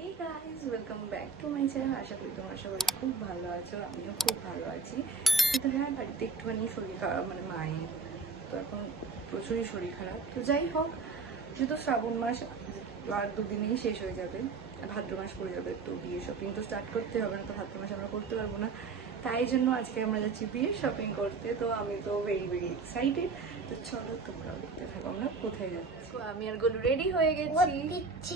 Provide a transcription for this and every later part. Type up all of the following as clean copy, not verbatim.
Hey guys, welcome back to my channel. আশা করি তোমরা সবাই খুব ভালো আছো, আমিও খুব ভালো আছি। কিন্তু হ্যাঁ, বাড়িতে একটুখানি শরীর খারাপ, মানে মায়ের তো এখন প্রচুরই শরীর খারাপ। তো যাই হোক, যেহেতু শ্রাবণ মাস আর দুদিনেই শেষ হয়ে যাবে, ভাদ্র মাস পড়ে যাবে, তো বিয়ে শপিং তো স্টার্ট করতে হবে না, তো ভাদ্র মাস আমরা করতে পারবো না। তাই জন্য আজকে আমরা যাচ্ছি বিয়ে শপিং করতে। তো আমি তো ভেরি এক্সাইটেড। তো চলো তোমরাও দেখতে থাকো আমরা কোথায় যাচ্ছি। আমি আর গোলু রেডি হয়ে গেছি,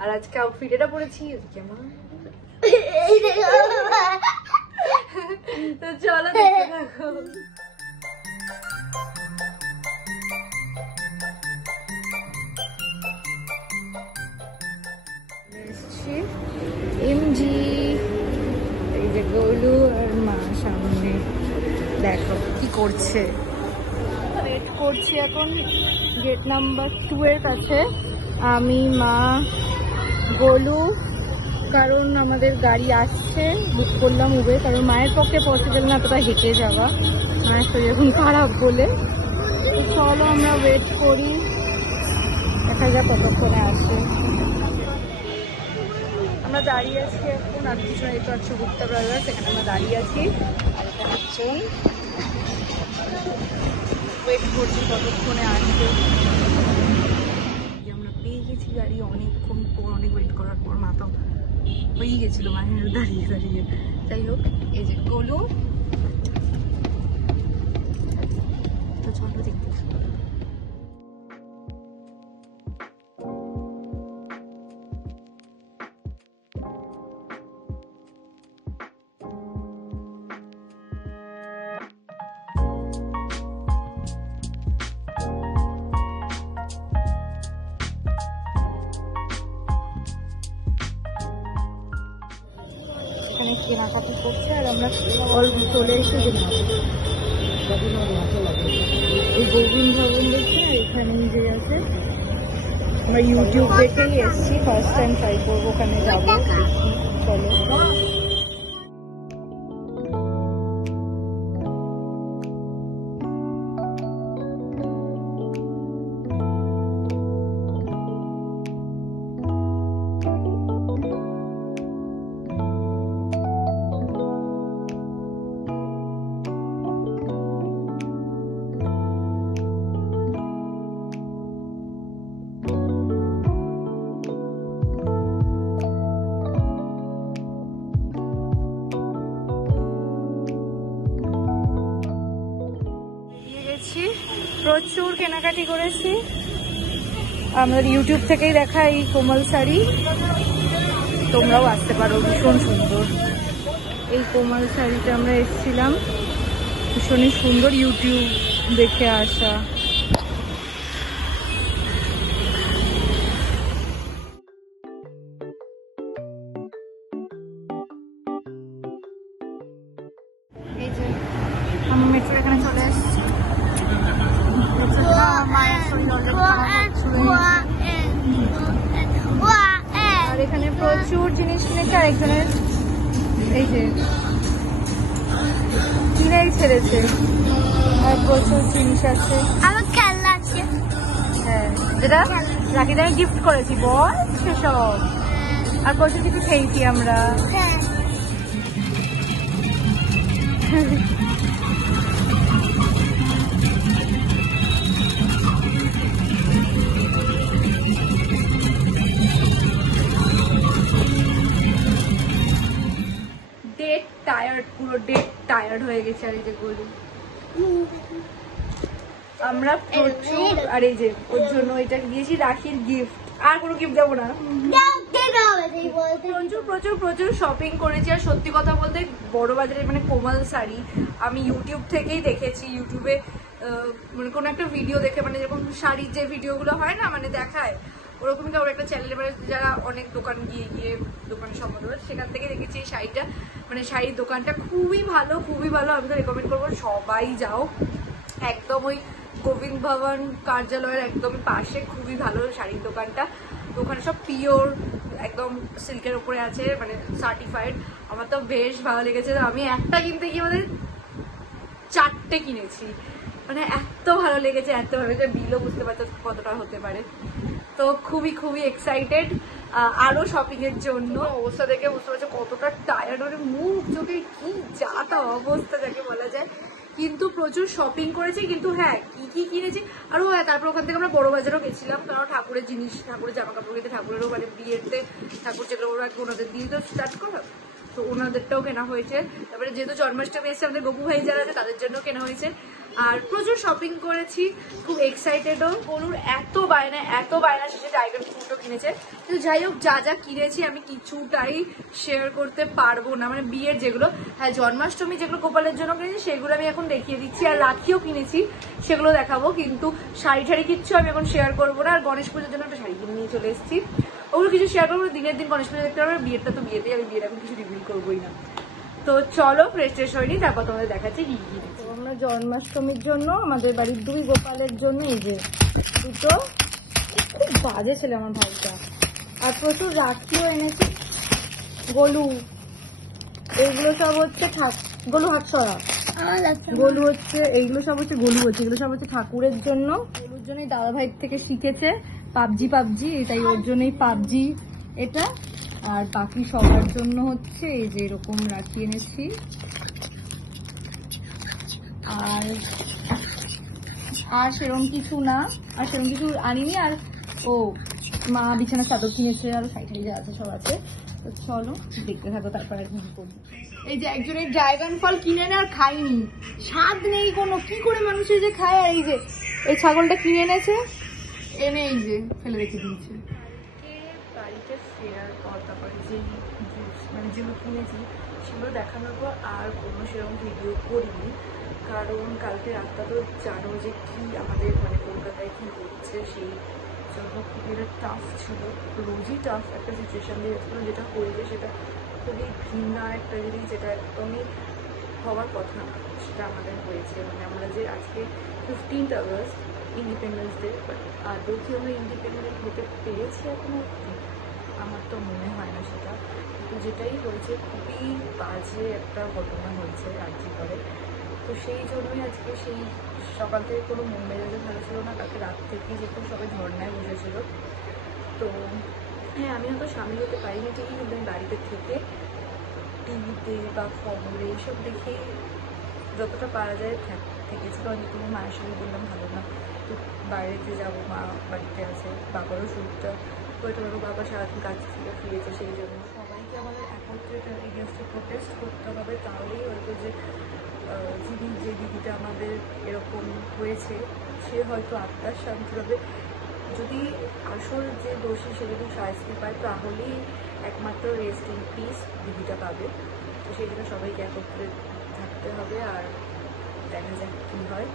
আর আজকে আউটফিট এটা পরেছি কেমন। তো চলো দেখতে থাকো। এমজি, এই যে গোলু আর মা সামনে, দেখো কি করছে। ওয়েট করছি এখন গেট নাম্বার 2 এর কাছে, আমি, মা, গোলু। কারণ আমাদের গাড়ি আসছে, বুক করলাম উবের, কারণ মায়ের পক্ষে পসিবল না এতটা হেঁটে যাওয়া, মায়ের শরীর এখন খারাপ বলে। তো চলো আমরা ওয়েট করি, দেখা যাক কতক্ষণে আসে। আমরা দাঁড়িয়ে আছি এখন, আর পিছনে দেখতে পাচ্ছি গুপ্তা ব্রাদার্স, এখানে আমরা দাঁড়িয়ে আছি। আর এখানে হচ্ছেন ওয়েট করছি কতক্ষণে আসবে। আমরা পেয়ে গেছি গাড়ি, অনেকক্ষণ পর, অনেক ওয়েট করার পর মা তো হয়ে গেছিল বাহিরে দাঁড়িয়ে। যাই হোক, এই যে গোলু, তো চলো দেখতে। এখানে কেনাকাটি করছে আর আমরা অল্প চলে এসে এই গোবিন্দ ভবন দেখছি, আর এখানে যে আছে আমরা ইউটিউব দেখেই এসছি, ফার্স্ট টাইম ট্রাই করবো, ওখানে যাবো। চলো প্রচুর কেনাকাটি করেছি, আমাদের ইউটিউব থেকেই দেখা এই কোমল শাড়ি, তোমরাও আসতে পারো, ভীষণ সুন্দর। এই কোমল শাড়িটা আমরা এসেছিলাম, ভীষণই সুন্দর, ইউটিউব দেখে আসা। এই যে আমি মেট্রোর এখানে চলে এসেছি, আর এখানে প্রচুর জিনিস কিনেছে, আরেকজনের এই যে কিনেই ছেড়েছে, আর প্রচুর জিনিস আছে। আমার খেলনা আছে, হ্যাঁ, যেটা রাখিতে আমি গিফট করেছি, বল সেসব। আর প্রচুর কিছু খেয়েছি আমরা। পুরো ডেট টায়ার্ড হয়ে গেছে। আর এই যে গোলু, আমরা প্রচুর, আর এই যে ওর জন্য এটা দিয়েছি রাখির গিফট, আর কোনো গিফট দেবো না। প্রচুর শপিং করেছি। আর সত্যি কথা বলতে বড় বাজারে মানে কোমল শাড়ি আমি ইউটিউব থেকেই দেখেছি, ইউটিউবে মানে কোনো একটা ভিডিও দেখে, মানে যেরকম শাড়ির যে ভিডিওগুলো হয় না, মানে দেখায় ওরকমই ওর একটা চ্যানেলে, মানে যারা অনেক দোকান গিয়ে দোকানের সম্বন্ধে, সেখান থেকে দেখেছি এই শাড়িটা, মানে শাড়ির দোকানটা খুবই ভালো। আমি তো রেকমেন্ড করবো সবাই যাও, একদম ওই গোবিন্দ ভবন কার্যালয়ের একদম পাশে, খুবই ভালো শাড়ির দোকানটা। তো ওখানে সব পিওর একদম সিল্কের উপরে আছে, মানে সার্টিফাইড। আমার তো বেশ ভালো লেগেছে, আমি একটা কিনতে গিয়ে আমাদের 4টে কিনেছি। মানে এত ভালো লেগেছে, এত ভালো লেগেছে, বিলও বুঝতে পারছো কতটা হতে পারে। তো খুবই খুবই এক্সাইটেড। আরো শপিং এর জন্য। অবস্থা দেখে বুঝতে পারছো কতটা টায়ার্ড, মানে মুখ চোখে কি যাতা অবস্থা যাকে বলা যায়। কিন্তু প্রচুর শপিং করেছি, কিন্তু হ্যাঁ কি কি কিনেছি আরো। হ্যাঁ, তারপর ওখান থেকে আমরা বড় বাজারও গেছিলাম, কারণ ঠাকুরের জিনিস, ঠাকুরের জামা কাপড় কিনতে, ঠাকুরেরও মানে বিয়েতে ঠাকুর যেগুলো ওরা ওনাদের দিয়ে তো স্টার্ট করো, তো ওনাদেরটাও কেনা হয়েছে। তারপরে যেহেতু জন্মাষ্টমী এসছে, আমাদের গপু ভাই যারা আছে তাদের জন্য কেনা হয়েছে। আর প্রচুর শপিং করেছি, খুব এক্সাইটেডও। গরুর এত বায়না শেষে ড্রাইভার ফ্রুটও কিনেছে। কিন্তু যাই হোক, যা যা কিনেছি আমি কিছুটাই শেয়ার করতে পারবো না, মানে বিয়ের যেগুলো। হ্যাঁ, জন্মাষ্টমী যেগুলো গোপালের জন্য কিনেছি সেগুলো আমি এখন দেখিয়ে দিচ্ছি, আর রাখিও কিনেছি সেগুলো দেখাবো। কিন্তু শাড়ি ঠাড়ি কিচ্ছু আমি এখন শেয়ার করবো না। আর গণেশ পুজোর জন্য একটা শাড়ি কিনে নিয়ে চলে এসেছি, ওগুলো কিছু শেয়ার করবো দিনের দিন। গণেশ পুজো দেখতে পারবে, বিয়েটা তো বিয়েতেই, আমি বিয়ের এখন কিছু রিভিল করবোই না। তো চলো ফ্রেশ ট্রেশ হয়নি, তারপর তোমাদের দেখাচ্ছি কি কি। তো আমরা জন্মাষ্টমীর জন্য আমাদের বাড়ির 2 গোপালের জন্য এই যে দুটো, খুব বাজে ছেলে আমার ভাইটা, আর প্রচুর রাখিও এনেছি। গোলু, এইগুলো সব হচ্ছে গোলু হাত সরা, গোলু হচ্ছে, এইগুলো সব হচ্ছে গোলু হচ্ছে, এগুলো সব হচ্ছে ঠাকুরের জন্য। গোলুর জন্যই দাদা ভাই থেকে শিখেছে পাবজি, এটাই ওর জন্যই পাবজি এটা। আর বাকি সবার জন্য হচ্ছে এই যে এরকম রাখি এনেছি। আর সেরকম কিছু না, আর সেরকম কিছু আনিনি। আর ও মা বিছানার চাদর কিনেছে, আরো সাইডে যা আছে সব আছে। তো চলো দেখতে থাকো, তারপর আর কি করবো। এই যে একজনের ড্রাগন ফল কিনে না আর খাইনি, স্বাদ নেই কোনো, কি করে মানুষের যে খায়। আর এই যে এই ছাগলটা কিনে এনেছে, এনে এই যে ফেলে রেখে দিয়েছে। বাড়িতে ফেরার পর তারপরে যে মানে যেগুলো কিনেছি সেগুলো দেখানোর পর আর কোনো সেরকম ভিডিও করিনি, কারণ কালকে রাতটা তো জানো যে কি আমাদের মানে কলকাতায় কি হচ্ছে, সেই জন্য খুবই টাফ ছিল, রোজই টাফ একটা সিচুয়েশান দিয়ে যাচ্ছিলো। যেটা হয়েছে সেটা খুবই ঘৃণা একটা জিনিস, যেটা একদমই হওয়ার কথা না, সেটা আমাদের হয়েছে। মানে আমরা যে আজকে 15th August independence day, but আদৌ কি আমরা ইন্ডিপেন্ডেন্ট হতে পেরেছি এখনো? আমার তো মনে হয় না সেটা। কিন্তু যেটাই হয়েছে খুবই বাজে একটা ঘটনা হয়েছে আর্জি করে। তো সেই জন্যই আজকে সেই সকাল থেকে কোনো মন মেজাজে ভালো ছিল না, কালকে রাত থেকেই যেহেতু সবাই ঝর্ণায় বসেছিল। তো হ্যাঁ, আমি হয়তো সামিল হতে পারিনি ঠিকই, কিন্তু আমি বাড়িতে থেকে টিভিতে বা খবরে এইসব দেখেই যতটা পারা যায় থেকেছি। কারণ তোমার মায়ের সঙ্গে বললাম ভালো না, তো বাইরেতে যাবো, মা বাড়িতে আছে, বাবারও শরীরটা হয়তো বাবা সারাদিন কাজ থেকে ফিরেছে, সেই জন্য সবাইকে আমাদের একত্রে এগেনস্টে প্রোটেস্ট করতে হবে। তাহলেই হয়তো যে যে দিদিটা আমাদের এরকম হয়েছে সে হয়তো আত্মার শান্তি পাবে। যদি আসল যে দোষী সে যদি শাস্তি পায়, তাহলেই একমাত্র রেস্ট ইন পিস দিদিটা পাবে। তো সেই জন্য সবাইকে একত্রে থাকতে হবে, আর দেখা যাক কী হয়।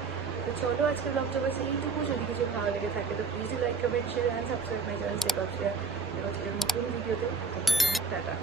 তো চলো আজকে ব্লগটা বাস এইটুকু। যদি কিছু ভালো লেগে থাকে তো please like, comment, share and subscribe my channel. নতুন ভিডিওতে টাটা।